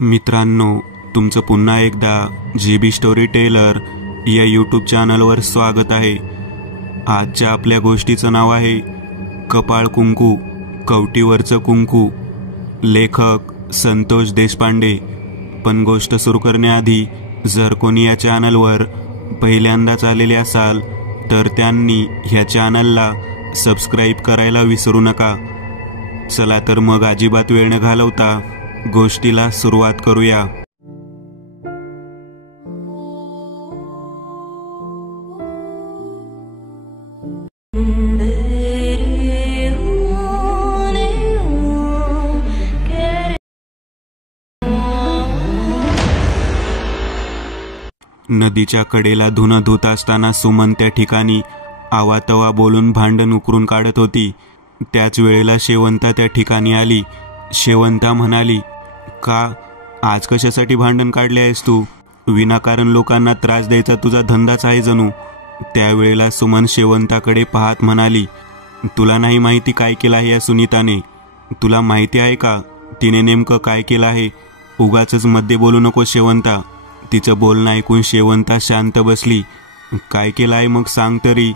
मित्रांनो, तुमचं पुन्हा एकदा GB स्टोरी टेलर या यूट्यूब चॅनलवर स्वागत आहे। आजच्या आपल्या गोष्टीचं नाव आहे कपाळ कुंकू, कवटीवरचं कुंकू। लेखक संतोष देशपांडे। पण गोष्ट सुरू करण्याआधी जर कोणी या चॅनलवर पहिल्यांदाच आलेले असाल तर त्यांनी ह्या चॅनलला सबस्क्राईब करायला विसरू नका। चला तर मग अजिबात वेळ न घालवता गोष्टीला सुरुवात करूया। नदीच्या कडेला धुणं धुत असताना सुमन त्या ठिकाणी आवातवा बोलून भांडण उकरून काढत होती। त्याच वेळेला शेवंता त्या ठिकाणी आली। शेवंता म्हणाली, का आज कशासाठी भांडण काढले आहेस तू? विनाकारण लोकांना त्रास द्यायचा तुझा धंदाच आहे जणू। त्यावेळेला सुमन शेवंताकडे पाहत म्हणाली, तुला नाही माहिती काय केलं आहे या सुनीताने? तुला माहिती आहे का तिने नेमकं काय केलं आहे? उगाचच मध्ये बोलू नको शेवंता। तिचं बोलणं ऐकून शेवंता शांत बसली। काय केलं आहे मग सांग तरी?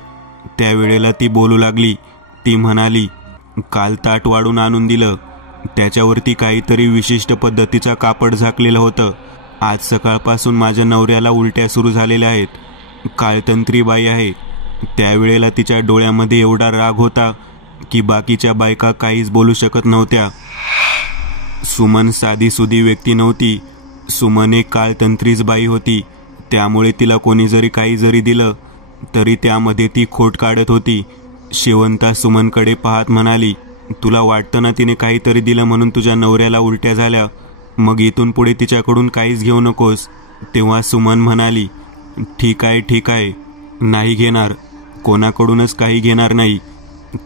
त्यावेळेला ती बोलू लागली। ती म्हणाली, काल ताट वाढून आणून दिलं, त्याच्यावरती काहीतरी विशिष्ट पद्धतीचा कापड झाकलेलं होतं। आज सकाळपासून माझ्या नवऱ्याला उलट्या सुरू झालेल्या आहेत। काळतंत्री बाई आहे। त्यावेळेला तिच्या डोळ्यामध्ये एवढा राग होता की बाकीच्या बायका काहीच बोलू शकत नव्हत्या। सुमन साधीसुधी व्यक्ती नव्हती। सुमन एक काळतंत्रीच बाई होती। त्यामुळे तिला कोणी जरी काही जरी दिलं तरी त्यामध्ये ती खोट काढत होती। शेवंता सुमनकडे पाहत म्हणाली, तुला वाटतं ना तिने काहीतरी दिलं म्हणून तुझ्या नवऱ्याला उलट्या झाल्या? मग इथून पुढे तिच्याकडून काहीच घेऊ नकोस। तेव्हा सुमन म्हणाली, ठीक आहे, नाही घेणार, कोणाकडूनच काही घेणार नाही।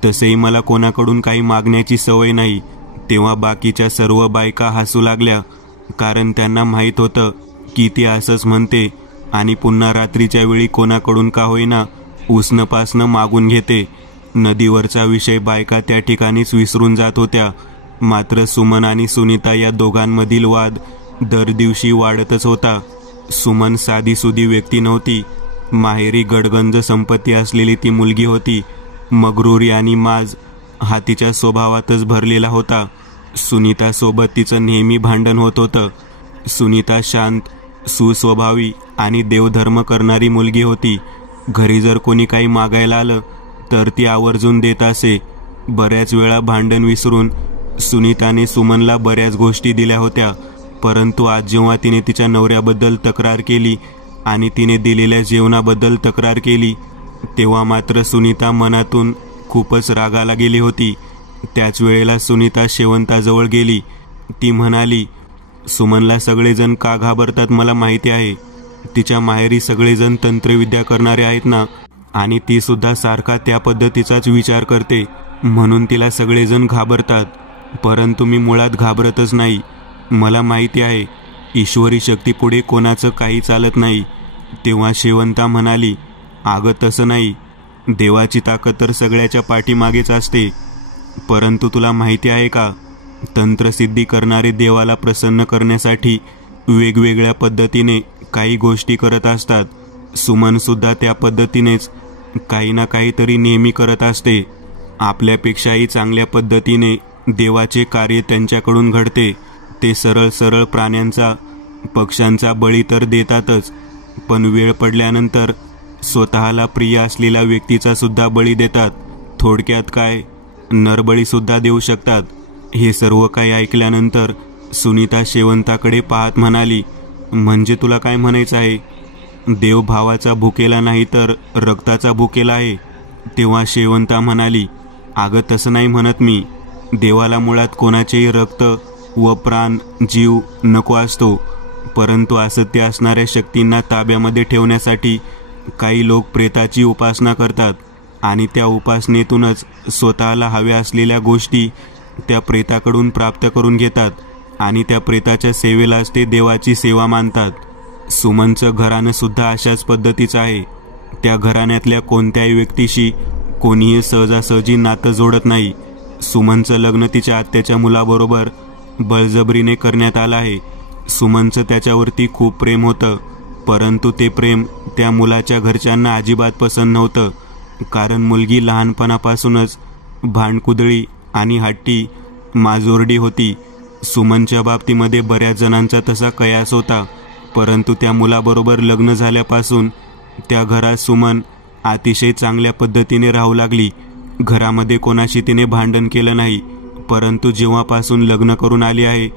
तसेही मला कोणाकडून काही मागण्याची सवय नाही। तेव्हा बाकीच्या सर्व बायका हसू लागल्या, कारण त्यांना माहीत होतं की ती असंच म्हणते आणि पुन्हा रात्रीच्या वेळी कोणाकडून का होईना उसनपासनं मागून घेते। नदीवरचा विषय बायका त्या ठिकाणीच विसरून जात होत्या। मात्र सुमन आणि सुनीता या दोघांमधील वाद दर दिवशी वाढतच होता। सुमन साधीसुधी व्यक्ती नव्हती। माहेरी गडगंज संपत्ती असलेली ती मुलगी होती। मगरुरी आणि माज हा तिच्या स्वभावातच भरलेला होता। सुनीतासोबत तिचं नेहमी भांडण होत होतं। सुनीता शांत, सुस्वभावी आणि देवधर्म करणारी मुलगी होती। घरी जर कोणी काही मागायला आलं तर ती आवर्जून देत असे। बऱ्याच वेळा भांडण विसरून सुनीताने सुमनला बऱ्याच गोष्टी दिल्या होत्या। परंतु आज जेव्हा तिने तिच्या नवऱ्याबद्दल तक्रार केली आणि तिने दिलेल्या जेवणाबद्दल तक्रार केली तेव्हा मात्र सुनीता मनातून खूपच रागाला गेली होती। त्याच वेळेला सुनीता शेवंताजवळ गेली। ती म्हणाली, सुमनला सगळेजण का घाबरतात मला माहिती आहे। तिच्या माहेरी सगळेजण तंत्रविद्या करणारे आहेत ना, आणि ती सुद्धा सारखा त्या पद्धतीचाच विचार करते म्हणून तिला सगळेजण घाबरतात। परंतु मी मुळात घाबरतच नाही। मला माहिती आहे ईश्वरी शक्तीपुढे कोणाचं काही चालत नाही। तेव्हा शेवंता म्हणाली, अगं तसं नाही, देवाची ताकद तर सगळ्याच्या पाठीमागेच असते। परंतु तुला माहिती आहे का, तंत्रसिद्धी करणारे देवाला प्रसन्न करण्यासाठी वेगवेगळ्या पद्धतीने काही गोष्टी करत असतात। सुमन सुद्धा त्या पद्धतीनेच काही ना काहीतरी नेहमी करत असते। आपल्यापेक्षाही चांगल्या पद्धतीने देवाचे कार्य त्यांच्याकडून घडते। ते सरळ सरळ प्राण्यांचा, पक्ष्यांचा बळी तर देतातच, पण वेळ पडल्यानंतर स्वतःला प्रिय असलेल्या व्यक्तीचा सुद्धा बळी देतात। थोडक्यात काय, नरबळी सुद्धा देऊ शकतात। हे सर्व काही ऐकल्यानंतर सुनीता शेवंताकडे पाहत म्हणाली, म्हणजे तुला काय म्हणायचं आहे? देव भावाचा भुकेला नाही तर रक्ताचा भुकेला आहे। तेव्हा शेवंता म्हणाली, अगं तसं नाही म्हणत मी। देवाला मुळात कोणाचेही रक्त व प्राण, जीव नको असतो। परंतु असत्य असणाऱ्या शक्तींना ताब्यामध्ये ठेवण्यासाठी काही लोक प्रेताची उपासना करतात आणि त्या उपासनेतूनच स्वतःला हव्या असलेल्या गोष्टी त्या प्रेताकडून प्राप्त करून घेतात आणि त्या प्रेताच्या सेवेलाच ते देवाची सेवा मानतात। सुमनचं घराणं सुद्धा अशाच पद्धतीचं आहे। त्या घराण्यातल्या कोणत्याही व्यक्तीशी कोणीही सहजासहजी नातं जोडत नाही। सुमनचं लग्न तिच्या आत्याच्या मुलाबरोबर बळजबरीने करण्यात आलं आहे। सुमनचं त्याच्यावरती खूप प्रेम होतं, परंतु ते प्रेम त्या मुलाच्या घरच्यांना अजिबात पसंत नव्हतं. कारण मुलगी लहानपणापासूनच भांडकुदळी आणि हट्टी माजोरडी होती. सुमनच्या बाबतीमध्ये बऱ्याच जणांचा तसा कयास होता, परंतु त्या मुलाबरोबर लग्न झाल्यापासून त्या घरात सुमन अतिशय चांगल्या पद्धतीने राहू लागली. घरामध्ये कोणाशी तिने भांडण केलं नाही. परंतु जेव्हापासून लग्न करून आली आहे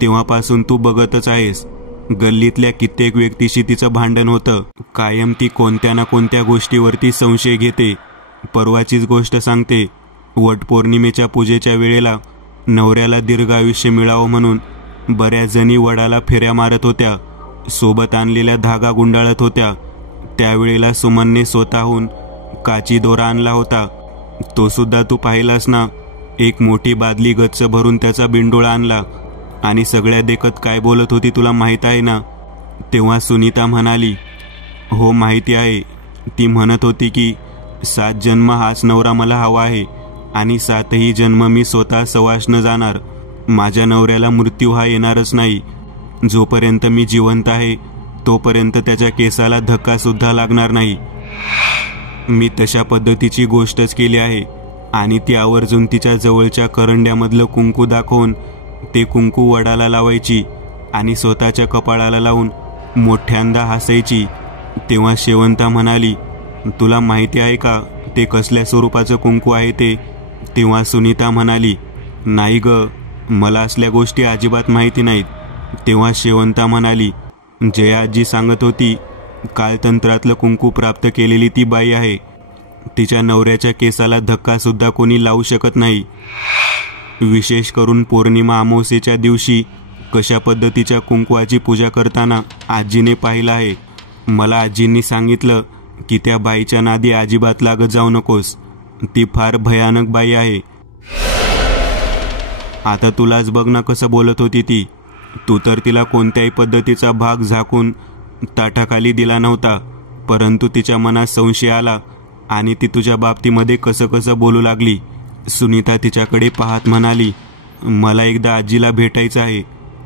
तेव्हापासून तू बघतच आहेस, गल्लीतल्या कित्येक व्यक्तीशी तिचं भांडण होतं. कायम ती कोणत्या ना कोणत्या गोष्टीवरती संशय घेते. परवाचीच गोष्ट सांगते. वटपौर्णिमेच्या पूजेच्या वेळेला नवऱ्याला दीर्घ आयुष्य मिळावं म्हणून बऱ्याच जणी वडाला फेऱ्या मारत होत्या. सोबत आणलेल्या धागा गुंडाळत होत्या. त्यावेळेला सुमनने स्वतःहून काची दोरा आणला होता. तो सुद्धा तू पाहिलास ना. एक मोठी बादली गच्च भरून त्याचा बिंडोळा आणला आणि सगळ्या देखत काय बोलत होती तुला माहीत आहे ना. तेव्हा सुनीता म्हणाली, हो माहिती आहे. ती म्हणत होती की 7 जन्म हाच नवरा मला हवा आहे आणि 7ही जन्म मी स्वतः सवाष्ण जाणार. माझ्या नवऱ्याला मृत्यू हा येणारच नाही. जोपर्यंत मी जिवंत आहे तोपर्यंत त्याच्या केसाला धक्का सुद्धा लागणार नाही. मी तशा पद्धतीची गोष्टच केली आहे. आणि ती आवर्जून तिच्या जवळच्या करंड्यामधलं कुंकू दाखवून ते कुंकू वडाला लावायची आणि स्वतःच्या कपाळाला लावून मोठ्यांदा हसायची. तेव्हा शेवंता म्हणाली, तुला माहिती आहे का ते कसल्या स्वरूपाचं कुंकू आहे ते. तेव्हा सुनीता म्हणाली, नाही ग, मला असल्या गोष्टी अजिबात माहिती नाहीत. तेव्हा शेवंता म्हणाली, जया आजी सांगत होती, कालतंत्रातलं कुंकू प्राप्त केलेली ती बाई आहे. तिच्या नवऱ्याच्या केसाला धक्का सुद्धा कोणी लावू शकत नाही. विशेष करून पौर्णिमा अमावस्येच्या दिवशी कशा पद्धतीच्या कुंकवाची पूजा करताना आजीने पाहिलं आहे. मला आजींनी सांगितलं की त्या बाईच्या नादी अजिबात लागत जाऊ नकोस. ती फार भयानक बाई आहे. आता तुलाच बघ ना कसं बोलत होती ती. तू तर तिला कोणत्याही पद्धतीचा भाग झाकून ताटाखाली दिला नव्हता, परंतु तिच्या मनात संशय आला आणि ती तुझ्या बाबतीमध्ये कसं कसं बोलू लागली. सुनीता तिच्याकडे पाहत म्हणाली, मला एकदा आजीला भेटायचं आहे.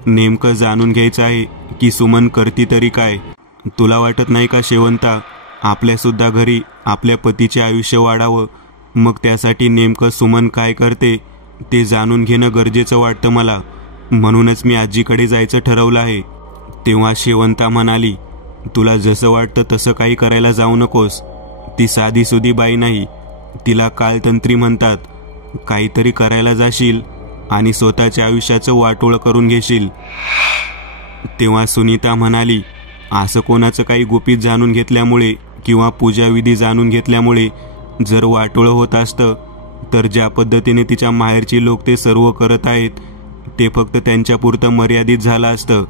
नेमकं जाणून घ्यायचं आहे की सुमन करती तरी काय. तुला वाटत नाही का शेवंता, आपल्यासुद्धा घरी आपल्या पतीचे आयुष्य वाढावं, मग त्यासाठी नेमकं सुमन काय करते ते जाणून घेणं गरजेचं वाटतं मला. म्हणूनच मी आजीकडे जायचं ठरवलं आहे. तेव्हा शेवंता म्हणाली, तुला जसं वाटतं तसं काही करायला जाऊ नकोस. ती साधीसुधी बाई नाही. तिला कालतंत्री म्हणतात. काहीतरी करायला जाशील आणि स्वतःच्या आयुष्याचं वाटोळं करून घेशील. तेव्हा सुनीता म्हणाली, असं कोणाचं काही गुपित जाणून घेतल्यामुळे किंवा पूजाविधी जाणून घेतल्यामुळे जर वाटोळं होत असतं तर ज्या पद्धतीने तिच्या माहेरची लोक ते सर्व करत आहेत ते फक्त त्यांच्यापुरतं मर्यादित झालं असतं.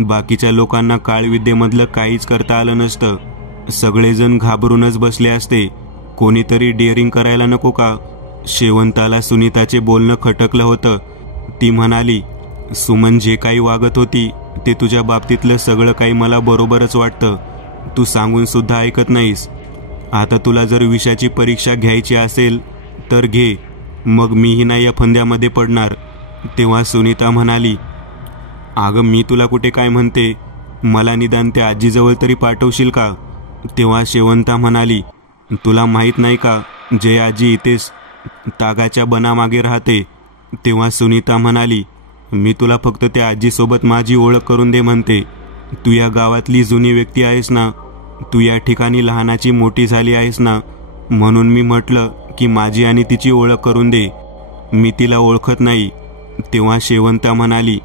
बाकीच्या लोकांना काळविद्येमधलं काहीच करता आलं नसतं. सगळेजण घाबरूनच बसले असते. कोणीतरी डेअरिंग करायला नको का. शेवंताला सुनीताचे बोलणं खटकलं होतं. ती म्हणाली, सुमन जे काही वागत होती ते तुझ्या बाबतीतलं सगळं काही मला बरोबरच वाटतं. तू सांगून सुद्धा ऐकत नाहीस. आता तुला जर विषयाची परीक्षा घ्यायची असेल तर घे, मग मीही नाही या फंद्यामध्ये पडणार. तेव्हा सुनीता म्हणाली, अगं मी तुला कुठे काय म्हणते, मला निदान त्या आजीजवळ तरी पाठवशील का. तेव्हा शेवंता म्हणाली, तुला माहीत नाही का जय आजी इथेच तागाच्या बनामागे राहते. तेव्हा सुनीता म्हणाली, मी तुला फक्त त्या आजीसोबत माझी ओळख करून दे म्हणते. तू या गावातली जुनी व्यक्ती आहेस ना. तू या ठिकाणी लहानाची मोठी झाली आहेस ना. म्हणून मी म्हटलं की माझी आणि तिची ओळख करून दे. मी तिला ओळखत नाही. तेव्हा शेवंता म्हणाली,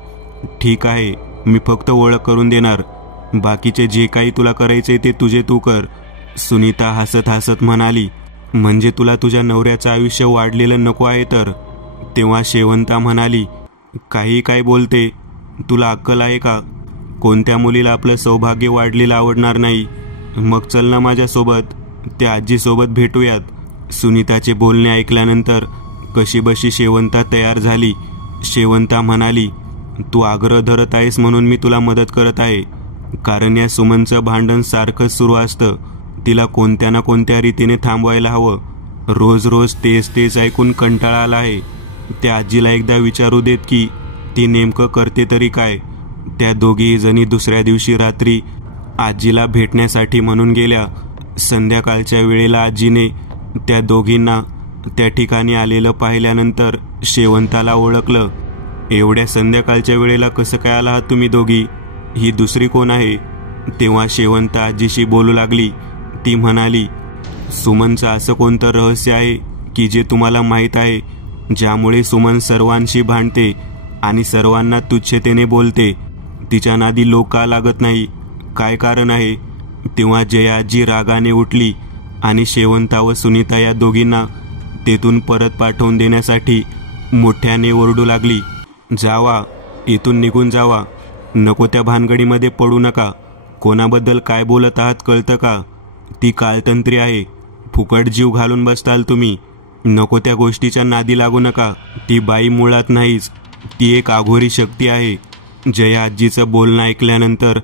ठीक आहे, मी फक्त ओळख करून देणार. बाकीचे जे काही तुला करायचे ते तुझे तू कर. सुनीता हसत हसत म्हणाली, म्हणजे तुला तुझ्या नवऱ्याचं आयुष्य वाढलेलं नको आहे तर. तेव्हा शेवंता म्हणाली, काही काय बोलते, तुला अक्कल आहे का. कोणत्या मुलीला आपलं सौभाग्य वाढलेलं आवडणार नाही. मग चल ना माझ्यासोबत, त्या आजीसोबत भेटूयात. सुनीताचे बोलणे ऐकल्यानंतर कशीबशी शेवंता तयार झाली. शेवंता म्हणाली, तू आग्रह धरत आहेस म्हणून मी तुला मदत करत आहे. कारण या सुमनचं भांडण सारखंच सुरू असतं. तिला कोणत्या ना कोणत्या रीतीने थांबवायला हवं. रोज रोज तेच तेच ऐकून कंटाळा आला आहे. त्या आजीला एकदा विचारू देत की ती नेमकं करते तरी काय. त्या दोघी जणी दुसऱ्या दिवशी रात्री आजीला भेटण्यासाठी म्हणून गेल्या. संध्याकाळच्या वेळेला आजीने त्या दोघींना त्या ठिकाणी आलेलं पाहिल्यानंतर शेवंताला ओळखलं. एवढ्या संध्याकाळच्या वेळेला कसं काय आला आहात तुम्ही दोघी? ही दुसरी कोण आहे? तेव्हा शेवंत आजीशी बोलू लागली. ती म्हणाली, सुमनचं असं कोणतं रहस्य आहे की जे तुम्हाला माहीत आहे, ज्यामुळे सुमन सर्वांशी भांडते आणि सर्वांना तुच्छतेने बोलते. तिच्या नादी लोक का लागत नाही? काय कारण आहे? तेव्हा जया आजी रागाने उठली आणि शेवंता व सुनीता या दोघींना तेथून परत पाठवून देण्यासाठी मोठ्याने ओरडू लागली. जावा, इथून निघून जावा. नको त्या भानगडीमध्ये पडू नका. कोणाबद्दल काय बोलत आहात कळतं का? ती काळतंत्री आहे. फुकट जीव घालून बसताल तुम्ही. नको त्या गोष्टीच्या नादी लागू नका. ती बाई मुळात नाहीच, ती एक आघोरी शक्ती आहे. जया आजीचं बोलणं ऐकल्यानंतर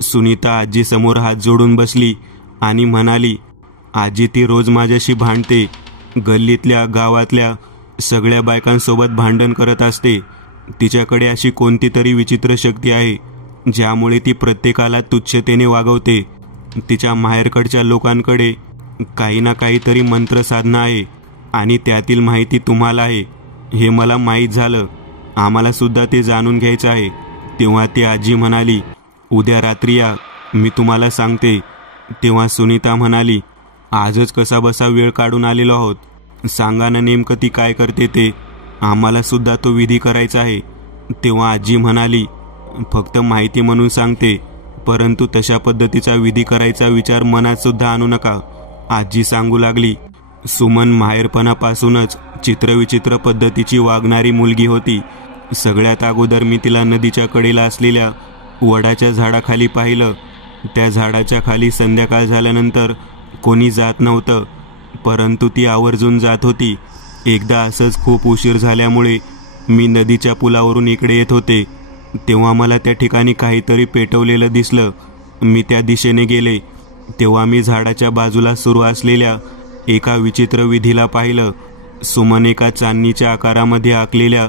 सुनीता आजीसमोर हात जोडून बसली आणि म्हणाली, आजी ती रोज माझ्याशी भांडते. गल्लीतल्या गावातल्या सगळ्या बायकांसोबत भांडण करत असते. तिच्याकडे अशी कोणती तरी विचित्र शक्ती आहे ज्यामुळे ती प्रत्येकाला तुच्छतेने वागवते. तिच्या माहेरकडच्या लोकांकडे काही ना काहीतरी मंत्रसाधना आहे आणि त्यातील माहिती तुम्हाला आहे हे मला माहीत झालं. आम्हाला सुद्धा ते जाणून घ्यायचं आहे. तेव्हा ती आजी म्हणाली, उद्या रात्री या, मी तुम्हाला सांगते. तेव्हा सुनीता म्हणाली, आजच कसा बसा वेळ काढून आलेलो आहोत. सांगा ना नेमकं ती काय करते ते. आम्हाला सुद्धा तो विधी करायचा आहे. तेव्हा आजी म्हणाली, फक्त माहिती म्हणून सांगते, परंतु तशा पद्धतीचा विधी करायचा विचार मनात सुद्धा आणू नका. आजी सांगू लागली, सुमन माहेरपणापासूनच चित्रविचित्र पद्धतीची वागणारी मुलगी होती. सगळ्यात अगोदर मी तिला नदीच्या कडेला असलेल्या वडाच्या झाडाखाली पाहिलं. त्या झाडाच्या खाली संध्याकाळ झाल्यानंतर कोणी जात नव्हतं, परंतु ती आवर्जून जात होती. एकदा असंच खूप उशीर झाल्यामुळे मी नदीच्या पुलावरून इकडे येत होते. तेव्हा मला त्या ठिकाणी काहीतरी पेटवलेलं दिसलं. मी त्या दिशेने गेले. तेव्हा मी झाडाच्या बाजूला सुरू असलेल्या एका विचित्र विधीला पाहिलं. सुमन एका चांदणीच्या आकारामध्ये आखलेल्या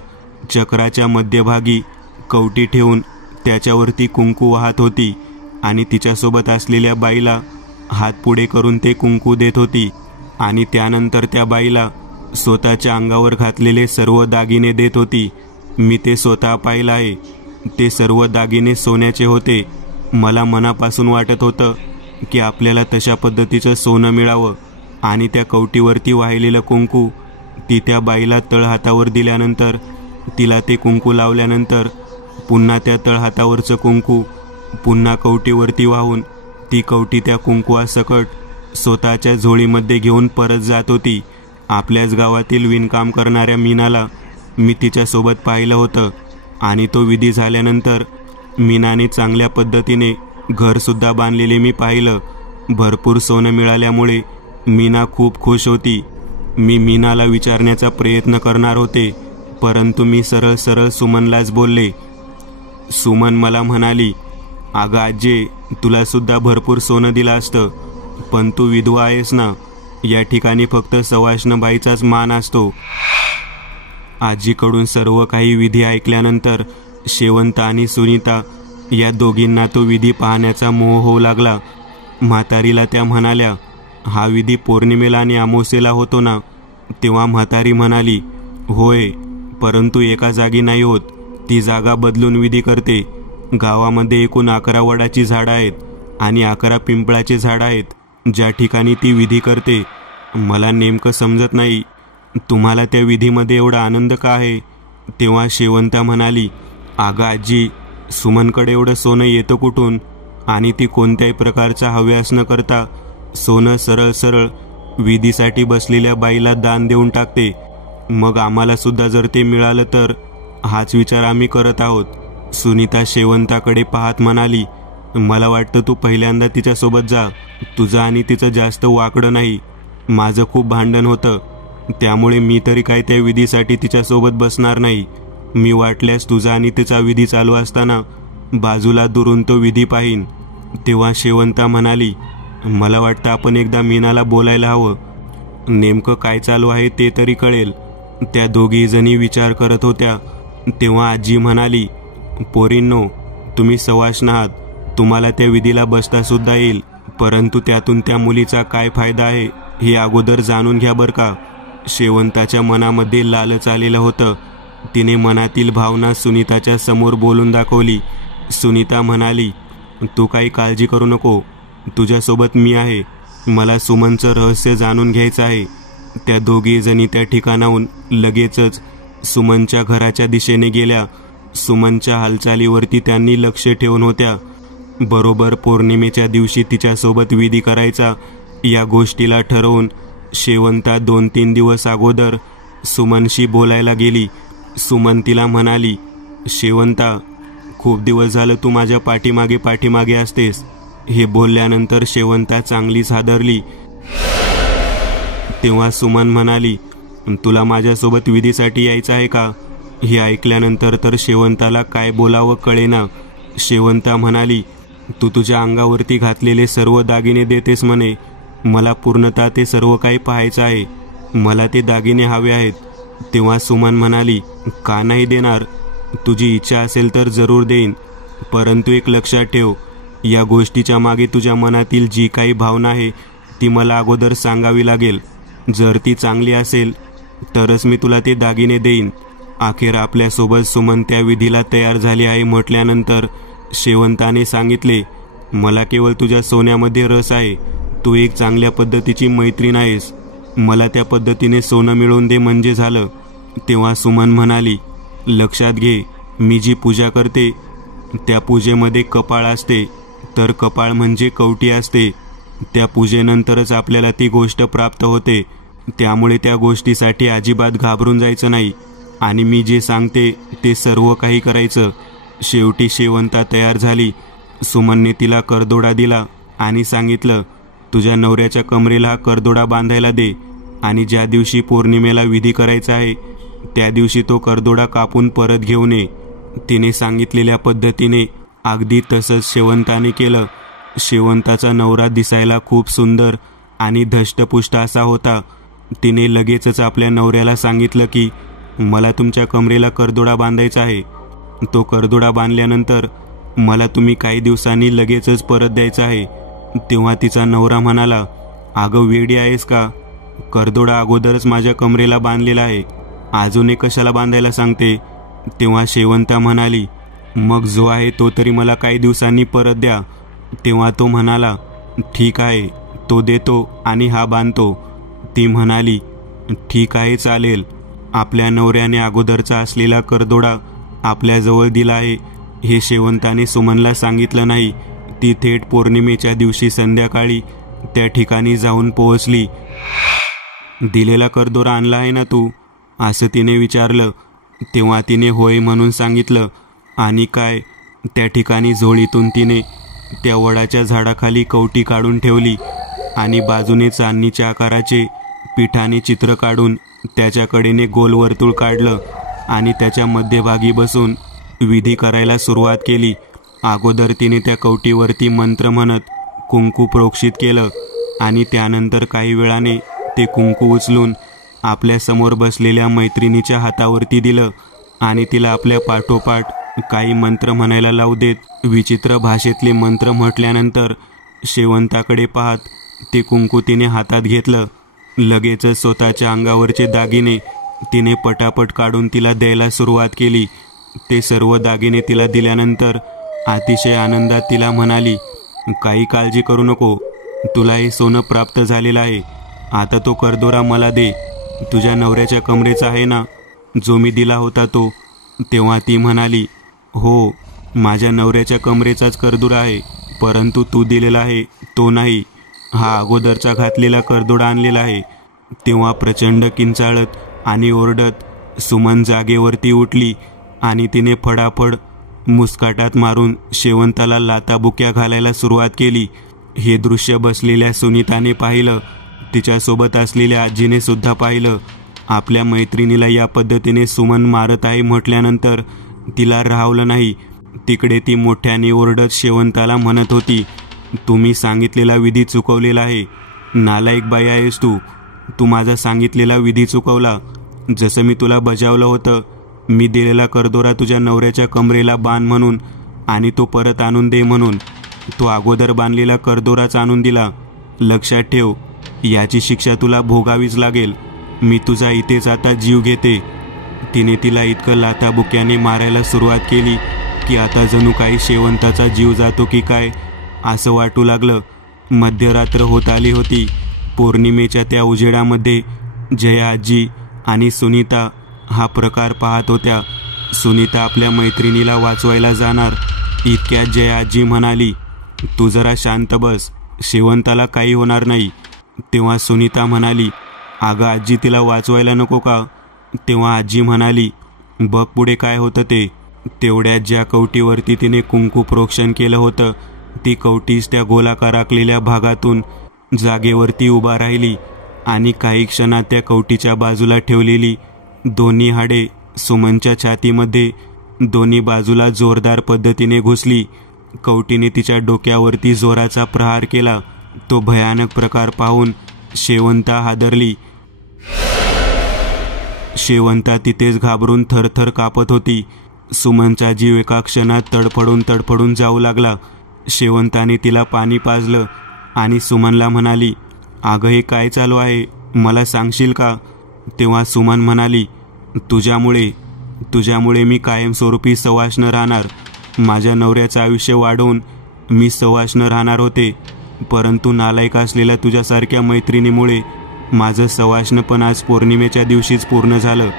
चक्राच्या मध्यभागी कवटी ठेवून त्याच्यावरती कुंकू वाहत होती आणि तिच्यासोबत असलेल्या बाईला हात पुढे करून ते कुंकू देत होती आणि त्यानंतर त्या बाईला स्वतःच्या अंगावर घातलेले सर्व दागिने देत होती. मी ते स्वतः पाहिलं आहे. ते सर्व दागिने सोन्याचे होते. मला मनापासून वाटत होतं की आपल्याला तशा पद्धतीचं सोनं मिळावं आणि त्या कवटीवरती वाहिलेलं कुंकू ती त्या बाईला तळहातावर दिल्यानंतर तिला ते कुंकू लावल्यानंतर पुन्हा त्या तळहातावरचं कुंकू पुन्हा कवटीवरती वाहून ती कवटी त्या कुंकवासकट स्वतःच्या झोळीमध्ये घेऊन परत जात होती. आपल्याच गावातील विणकाम करणाऱ्या मीनाला मी तिच्यासोबत पाहिलं होतं आणि तो विधी झाल्यानंतर मीनाने चांगल्या पद्धतीने घरसुद्धा बांधलेले मी पाहिलं. भरपूर सोनं मिळाल्यामुळे मीना खूप खुश होती. मी मीनाला विचारण्याचा प्रयत्न करणार होते, परंतु मी सरळ सरळ सुमनलाच बोलले. सुमन मला म्हणाली, अगं आजी, तुला सुद्धा भरपूर सोनं दिलं असतं, पण तू विधवा आहेस ना. या ठिकाणी फक्त सवाष्णबाईचाच मान असतो. आजीकडून सर्व काही विधी ऐकल्यानंतर शेवंत आणि सुनीता या दोघींना तो विधी पाहण्याचा मोह होऊ लागला. म्हातारीला त्या म्हणाल्या, हा विधी पौर्णिमेला आणि अमावस्येला होतो ना? तेव्हा म्हातारी म्हणाली, होय, परंतु एका जागी नाही होत. ती जागा बदलून विधी करते. गावामध्ये एकूण 11 वडाची झाडं आहेत आणि 11 पिंपळाची झाडं आहेत ज्या ठिकाणी ती विधी करते. मला नेमकं समजत नाही, तुम्हाला त्या विधीमध्ये एवढा आनंद का आहे? तेव्हा शेवंता म्हणाली, अगं आजी, सुमनकडे एवढं सोनं येतं कुठून? आणि ती कोणत्याही प्रकारचा हव्यास न करता सोनं सरळ सरळ विधीसाठी बसलेल्या बाईला दान देऊन टाकते. मग आम्हाला सुद्धा जर ते मिळालं तर? हाच विचार आम्ही करत आहोत. सुनीता शेवंताकडे पाहत म्हणाली, मला वाटतं तू पहिल्यांदा तिच्यासोबत जा. तुझं आणि तिचं जास्त वाकडं नाही. माझं खूप भांडण होतं, त्यामुळे मी तरी काय त्या विधीसाठी तिच्यासोबत बसणार नाही. मी वाटल्यास तुझा आणि तिचा विधी चालू असताना बाजूला दुरून तो विधी पाहीन. तेव्हा शेवंता म्हणाली, मला वाटतं आपण एकदा मीनाला बोलायला हवं. नेमकं काय चालू आहे ते तरी कळेल. त्या दोघी जणी विचार करत होत्या. तेव्हा आजी म्हणाली, पोरींनो, तुम्ही सवाष्ण आहात, तुम्हाला त्या विधीला बसता सुद्धा येईल, परंतु त्यातून त्या मुलीचा काय फायदा आहे हे अगोदर जाणून घ्या बरं का. शेवंताच्या मनामध्ये लालच आलेलं होतं. तिने मनातील भावना सुनीताच्या समोर बोलून दाखवली. सुनीता म्हणाली, तू काही काळजी करू नको, तुझ्यासोबत मी आहे. मला सुमनचं रहस्य जाणून घ्यायचं आहे. त्या दोघी जणी त्या ठिकाणाहून लगेचच सुमनच्या घराच्या दिशेने गेल्या. सुमनच्या हालचालीवरती त्यांनी लक्ष ठेवून होत्या. बरोबर पौर्णिमेच्या दिवशी तिच्यासोबत विधी करायचा या गोष्टीला ठरवून शेवंता 2-3 दिवस अगोदर सुमनशी बोलायला गेली. सुमन तिला म्हणाली, शेवंता, खूप दिवस झालं तू माझ्या पाठीमागे असतेस. हे बोलल्यानंतर शेवंता चांगलीच हादरली. तेव्हा सुमन म्हणाली, तुला माझ्यासोबत विधीसाठी यायचं आहे का? हे ऐकल्यानंतर तर शेवंताला काय बोलावं कळेना. शेवंता म्हणाली, तू तुझ्या अंगावरती घातलेले सर्व दागिने देतेस म्हणे. मला पूर्णतः ते सर्व काही पाहायचं आहे. मला ते दागिने हवे आहेत. तेव्हा सुमन म्हणाली, का नाही देणार? तुझी इच्छा असेल तर जरूर देईन, परंतु एक लक्षात ठेव, या गोष्टीच्या मागे तुझ्या मनातील जी काही भावना आहे ती मला अगोदर सांगावी लागेल. जर ती चांगली असेल तरच मी तुला ते दागिने देईन. अखेर आपल्यासोबत सुमन त्या विधीला तयार झाली आहे म्हटल्यानंतर शेवंताने सांगितले, मला केवळ तुझ्या सोन्यामध्ये रस आहे. तू एक चांगल्या पद्धतीची मैत्रीण आहेस. मला त्या पद्धतीने सोनं मिळवून दे म्हणजे झालं. तेव्हा सुमन म्हणाली, लक्षात घे, मी जी पूजा करते त्या पूजेमध्ये कपाळ असते, तर कपाळ म्हणजे कवटी असते. त्या पूजेनंतरच आपल्याला ती गोष्ट प्राप्त होते. त्यामुळे त्या गोष्टीसाठी अजिबात घाबरून जायचं नाही आणि मी जे सांगते ते सर्व काही करायचं. शेवटी शेवंता तयार झाली. सुमनने तिला करदोडा दिला आणि सांगितलं, तुझ्या नवऱ्याच्या कमरेला हा करदोडा बांधायला दे आणि ज्या दिवशी पौर्णिमेला विधी करायचा आहे त्या दिवशी तो करदोडा कापून परत घेऊन ये. तिने सांगितलेल्या पद्धतीने अगदी तसंच शेवंताने केलं. शेवंताचा नवरा दिसायला खूप सुंदर आणि धष्टपुष्ट असा होता. तिने लगेचच आपल्या नवऱ्याला सांगितलं की मला तुमच्या कमरेला करदोडा बांधायचा आहे. तो करदोडा बांधल्यानंतर मला तुम्ही काही दिवसांनी लगेचच परत द्यायचा आहे. तेव्हा तिचा नवरा म्हणाला, अगं वेडी आहेस का? करदोडा अगोदरच माझ्या कमरेला बांधलेला आहे, अजून एक कशाला बांधायला सांगते? तेव्हा शेवंता म्हणाली, मग जो आहे तो तरी मला काही दिवसांनी परत द्या. तेव्हा तो म्हणाला, ठीक आहे, तो देतो आणि हा बांधतो. ती म्हणाली, ठीक आहे, चालेल. आपल्या नवऱ्याने अगोदरचा असलेला करदोडा आपल्याजवळ दिला आहे हे शेवंताने सुमनला सांगितलं नाही. ती थेट पौर्णिमेच्या दिवशी संध्याकाळी त्या ठिकाणी जाऊन पोहोचली. दिलेला करदोरा आणला आहे ना तू? असं तिने विचारलं. तेव्हा तिने होय म्हणून सांगितलं. आणि काय, त्या ठिकाणी झोळीतून तिने त्या वडाच्या झाडाखाली कवटी काढून ठेवली आणि बाजूने चांदणीच्या आकाराचे पिठाने चित्र काढून त्याच्याकडेने गोल वर्तुळ काढलं आणि त्याच्या मध्यभागी बसून विधी करायला सुरुवात केली. अगोदर तिने त्या कवटीवरती मंत्र म्हणत कुंकू प्रोक्षित केलं आणि त्यानंतर काही वेळाने ते कुंकू उचलून आपल्या समोर बसलेल्या मैत्रिणीच्या हातावरती दिलं आणि तिला आपल्या पाठोपाठ काही मंत्र म्हणायला लावू देत विचित्र भाषेतले मंत्र म्हटल्यानंतर शेवंताकडे पाहत ते कुंकू तिने हातात घेतलं. लगेचच स्वतःच्या अंगावरचे दागिने तिने पटापट काढून तिला द्यायला सुरुवात केली. ते सर्व दागिने तिला दिल्यानंतर अतिशय आनंदात तिला म्हणाली, काही काळजी करू नको, तुला हे सोनं प्राप्त झालेलं आहे. आता तो करदोरा मला दे. तुझ्या नवऱ्याच्या कमरेचा आहे ना, जो मी दिला होता तो? तेव्हा ती म्हणाली, हो, माझ्या नवऱ्याच्या कमरेचाच करदोरा आहे, परंतु तू दिलेला आहे तो नाही. हा अगोदरचा घातलेला करदोडा आणलेला आहे. तेव्हा प्रचंड किंचाळत आणि ओरडत सुमन जागेवरती उठली आणि तिने फडाफड मुस्काटात मारून शेवंताला लाताबुक्या घालायला सुरुवात केली. हे दृश्य बसलेल्या सुनीताने पाहिलं. तिच्यासोबत असलेल्या आजीने सुद्धा पाहिलं. आपल्या मैत्रिणीला या पद्धतीने सुमन मारत आहे म्हटल्यानंतर तिला राहावलं नाही. तिकडे ती मोठ्याने ओरडत शेवंताला म्हणत होती, तुम्ही सांगितलेला विधी चुकवलेला आहे. नालायक बाई आहेस तू. तू माझा सांगितलेला विधी चुकवला. जसं मी तुला बजावलं होतं, मी दिलेला करदोरा तुझ्या नवऱ्याच्या कमरेला बांध म्हणून, आणि तो परत आणून दे म्हणून. तो अगोदर बांधलेला करदोराच आणून दिला. लक्षात ठेव, याची शिक्षा तुला भोगावीच लागेल. मी तुझा इथेच आता जीव घेते. तिने तिला इतकं लाथाबुक्याने मारायला सुरुवात केली की आता जणू काही शेवंताचा जीव जातो की काय असं वाटू लागलं. मध्यरात्र होत आली होती. पौर्णिमेच्या त्या उजेडामध्ये जया आजी आणि सुनीता हा प्रकार पाहत होत्या. सुनीता आपल्या मैत्रिणीला वाचवायला जाणार इतक्यात जया आजी म्हणाली, तू जरा शांत बस, शेवंताला काही होणार नाही. तेव्हा सुनीता म्हणाली, अगं आजी, तिला वाचवायला नको का? तेव्हा आजी म्हणाली, बघ पुढे काय होतं ते. तेवढ्यात ज्या कवटीवरती तिने कुंकू प्रोक्षण केलं होतं ती कवटीच त्या गोलाकार आखलेल्या भागातून जागेवरती उभा राहिली आणि काही क्षणात त्या कवटीच्या बाजूला ठेवलेली दोन्ही हाडे सुमनच्या छातीमध्ये दोन्ही बाजूला जोरदार पद्धतीने घुसली. कवटीने तिच्या डोक्यावरती जोराचा प्रहार केला. तो भयानक प्रकार पाहून शेवंता हादरली. शेवंता तिथेच घाबरून थरथर कापत होती. सुमनचा जीव एका क्षणात तडफडून जाऊ लागला. शेवंताने तिला पाणी पाजलं आणि सुमनला म्हणाली, अगं हे काय चालू आहे, मला सांगशील का? तेव्हा सुमन म्हणाली, तुझ्यामुळे मी कायमस्वरूपी सवाष्ण राहणार. माझ्या नवऱ्याचं आयुष्य वाढवून मी सवाष्ण राहणार होते, परंतु नालायक असलेल्या तुझ्यासारख्या मैत्रिणीमुळे माझं सवाष्णपण आज पौर्णिमेच्या दिवशीच पूर्ण झालं.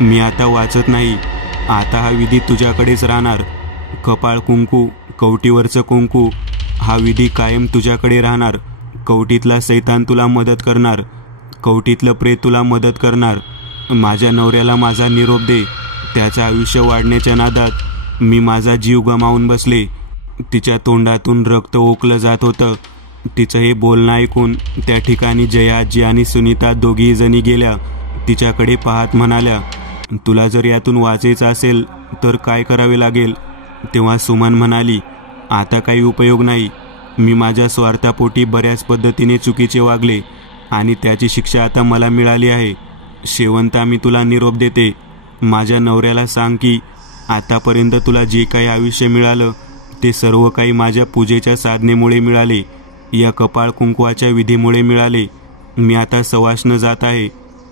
मी आता वाचत नाही. आता हा विधी तुझ्याकडेच राहणार. कपाळ कुंकू, कवटीवरचं कुंकू, हा विधी कायम तुझ्याकडे राहणार. कवटीतला सैतान तुला मदत करणार, कवटीतलं प्रेत तुला मदत करणार. माझ्या नवऱ्याला माझा निरोप दे. त्याचं आयुष्य वाढण्याच्या नादात मी माझा जीव गमावून बसले. तिच्या तोंडातून रक्त ओकलं जात होतं. तिचं हे बोलणं ऐकून त्या ठिकाणी जया आजी आणि सुनीता दोघीही जणी गेल्या. तिच्याकडे पाहत म्हणाल्या, तुला जर यातून वाचायचं असेल तर काय करावे लागेल? तेव्हा सुमन म्हणाली, आता काही उपयोग नाही. मी माझ्या स्वार्थापोटी बऱ्याच पद्धतीने चुकीचे वागले आणि त्याची शिक्षा आता मला मिळाली आहे. शेवंता, मी तुला निरोप देते. माझ्या नवऱ्याला सांग की आतापर्यंत तुला जे काही आयुष्य मिळालं ते सर्व काही माझ्या पूजेच्या साधनेमुळे मिळाले, या कपाळ कुंकवाच्या विधीमुळे मिळाले. मी आता सवाष्ण जात आहे.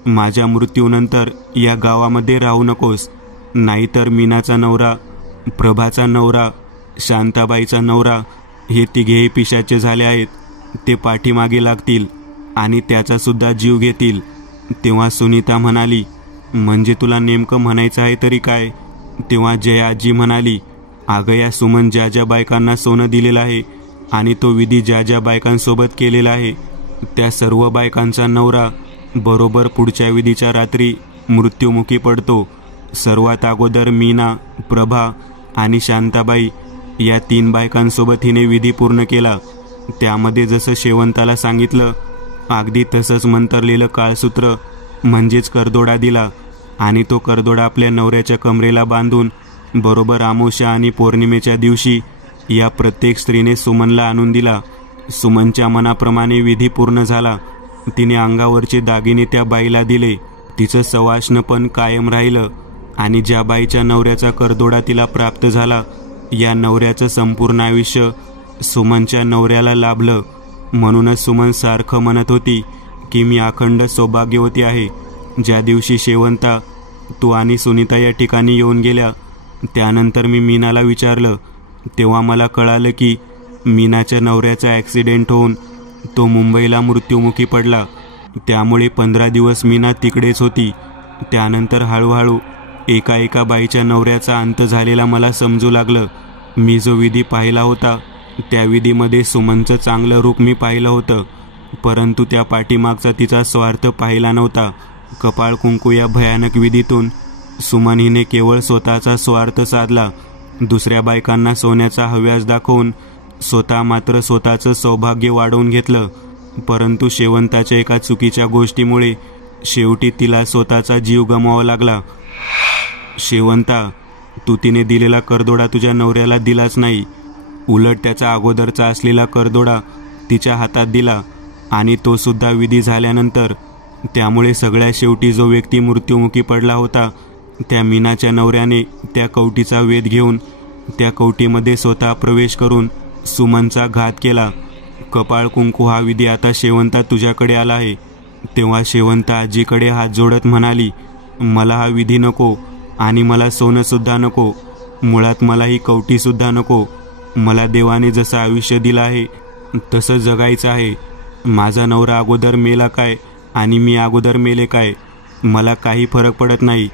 माझ्या मृत्यूनंतर या गावामध्ये राहू नकोस, नाहीतर मीनाचा नवरा, प्रभाचा नवरा, शांताबाईचा नवरा हे तिघेही पिशाचे झाले आहेत. ते पाठीमागे लागतील आणि त्याचा सुद्धा जीव घेतील. तेव्हा सुनीता म्हणाली, म्हणजे तुला नेमकं म्हणायचं आहे तरी काय? तेव्हा जया आजी म्हणाली, अगं या सुमन ज्या ज्या बायकांना सोनं दिलेलं आहे आणि तो विधी ज्या ज्या बायकांसोबत केलेला आहे त्या सर्व बायकांचा नवरा बरोबर पुढच्या विधीच्या रात्री मृत्युमुखी पडतो. सर्वात अगोदर मीना, प्रभा आणि शांताबाई या 3 बायकांसोबत हिने विधी पूर्ण केला. त्यामध्ये जसं शेवंताला सांगितलं अगदी तसंच मंतरलेलं काळसूत्र म्हणजेच करदोडा दिला आणि तो करदोडा आपल्या नवऱ्याच्या कमरेला बांधून बरोबर अमावस्या आणि पौर्णिमेच्या दिवशी या प्रत्येक स्त्रीने सुमनला आणून दिला. सुमनच्या मनाप्रमाणे विधी पूर्ण झाला. तिने अंगावरचे दागिने त्या बाईला दिले. तिचं सवाष्णपण कायम राहिलं आणि ज्या बाईच्या नवऱ्याचा करदोडा तिला प्राप्त झाला या नवऱ्याचं संपूर्ण आयुष्य सुमनच्या नवऱ्याला लाभलं. म्हणूनच सुमन सारखं म्हणत होती की मी अखंड सौभाग्यवती आहे. ज्या दिवशी शेवंता, तू आणि सुनीता या ठिकाणी येऊन गेल्या त्यानंतर मी मीनाला विचारलं तेव्हा मला कळालं की मीनाच्या नवऱ्याचा ॲक्सिडेंट होऊन तो मुंबईला मृत्युमुखी पडला. त्यामुळे 15 दिवस मीना तिकडेच होती. त्यानंतर हळूहळू एका बाईच्या नवऱ्याचा अंत झालेला मला समजू लागलं. मी जो विधी पाहिला होता त्या विधीमध्ये सुमनचं चांगलं रूप मी पाहिलं होतं, परंतु त्या पाठीमागचा तिचा स्वार्थ पाहिला नव्हता. कपाळ कुंकू या भयानक विधीतून सुमन हिने केवळ स्वतःचा स्वार्थ साधला. दुसऱ्या बायकांना सोन्याचा हव्यास दाखवून स्वतः मात्र स्वतःचं सौभाग्य वाढवून घेतलं. परंतु शेवंताच्या एका चुकीच्या गोष्टीमुळे शेवटी तिला स्वतःचा जीव गमवावा लागला. शेवंता, तू तिने दिलेला करदोडा तुझ्या नवऱ्याला दिलाच नाही, उलट त्याचा अगोदरचा असलेला करदोडा तिच्या हातात दिला आणि तो सुद्धा विधी झाल्यानंतर. त्यामुळे सगळ्या शेवटी जो व्यक्ती मृत्युमुखी पडला होता त्या मीनाच्या नवऱ्याने त्या कवटीचा वेध घेऊन त्या कवटीमध्ये स्वतः प्रवेश करून सुमनचा घात केला. कपाळ कुंकू हा विधी आता शेवंता तुझ्याकडे आला आहे. तेव्हा शेवंता आजीकडे हात जोडत म्हणाली, मला हा विधी नको आणि मला सोनं सुद्धा नको. मुळात मला ही कवटी सुद्धा नको. मला देवाने जसं आयुष्य दिलं आहे तसं जगायचं आहे. माझा नवरा अगोदर मेला काय आणि मी अगोदर मेले काय, मला काही फरक पडत नाही.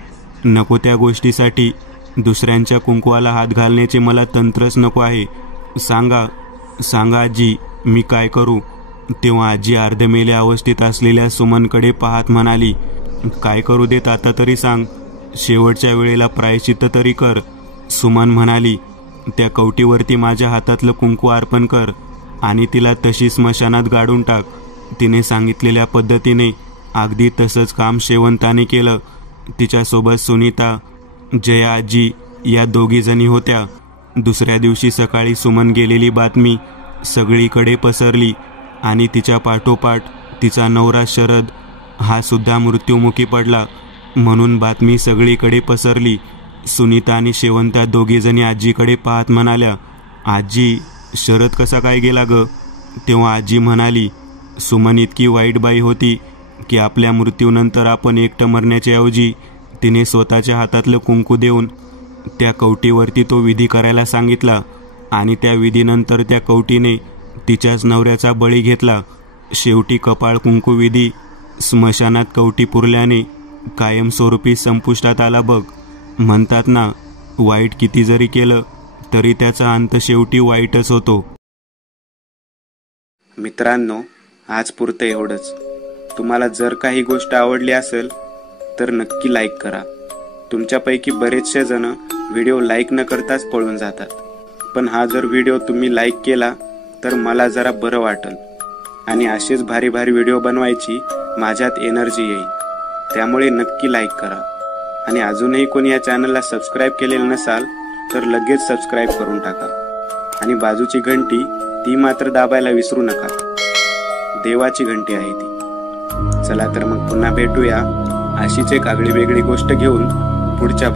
नको त्या गोष्टीसाठी दुसऱ्यांच्या कुंकवाला हात घालण्याचे मला तंत्रच नको आहे. सांगा सांगा आजी, मी काय करू. तेव्हा आजी अर्धमेल्या अवस्थेत असलेल्या सुमनकडे पाहत म्हणाली, काय करू देत आता तरी सांग. शेवटच्या वेळेला प्रायश्चित्त तरी कर. सुमन म्हणाली, त्या कवटीवरती माझ्या हातातलं कुंकू अर्पण कर आणि तिला तशी स्मशानात गाडून टाक. तिने सांगितलेल्या पद्धतीने अगदी तसंच काम शेवंताने केलं. तिच्यासोबत सुनीता, जया आजी या दोघी जणी होत्या. दुसऱ्या दिवशी सकाळी सुमन गेलेली बातमी सगळीकडे पसरली आणि तिच्या पाठोपाठ तिचा नवरा शरद हा सुद्धा मृत्युमुखी पडला म्हणून बातमी सगळीकडे पसरली. सुनीता आणि शेवंता दोघी जणी आजीकडे पाहत म्हणाल्या, आजी, शरद कसा काय गेला ग. तेव्हा आजी म्हणाली, सुमन इतकी वाईट बाई होती की आपल्या मृत्यूनंतर आपण एकटं मरण्याच्या ऐवजी तिने स्वतःच्या हातातलं कुंकू देऊन त्या कवटीवरती तो विधी करायला सांगितला आणि त्या विधीनंतर त्या कवटीने तिच्याच नवऱ्याचा बळी घेतला. शेवटी कपाळ कुंकू विधी स्मशानात कवटी पुरल्याने कायमस्वरूपी संपुष्टात आला बघ. म्हणतात ना, वाईट किती जरी केलं तरी त्याचा अंत शेवटी वाईटच होतो. मित्रांनो, आज पुरतं एवढंच. तुम्हाला जर काही गोष्ट आवडली असेल तर नक्की लाईक करा. तुमच्यापैकी बरेचसे जण व्हिडिओ लाईक न करताच पळून जातात, पण हा जर व्हिडिओ तुम्ही लाईक केला तर मला जरा बरं वाटेल आणि असेच भारी भारी व्हिडिओ बनवायची माझ्यात एनर्जी येईल. त्यामुळे नक्की लाईक करा आणि अजूनही कोणी या चॅनलला सबस्क्राईब केलेलं नसाल तर लगेच सबस्क्राईब करून टाका आणि बाजूची घंटी ती मात्र दाबायला विसरू नका. देवाची घंटी आहे ती. चला तर मग पुन्हा भेटूया अशीच एक आगळी वेगळी गोष्ट घेऊन पुढच्या